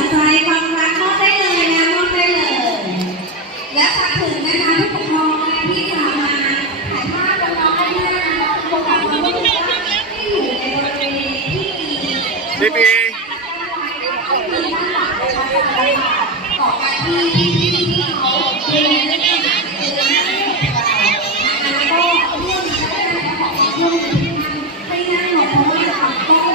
ญใจความรักมอบได้เลยนะมอบได้เลยและฝากถึงนะคะผู้ปกครองที่จะมาถ่ายภาพกับน้องได้นะปกครองที่อยู่ในบริเวณที่มีต่อการที่เขาเรียนได้แล้วก็เรื่องของเรื่องให้นั่งลงเพราะว่าต้อง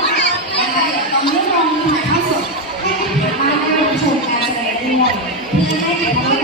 นะคะเดี๋ยวต้องเรื่องลงถ่ายทอดสดให้เด็กๆมาได้ชมการแสดงด้วยเพื่อให้เด็ก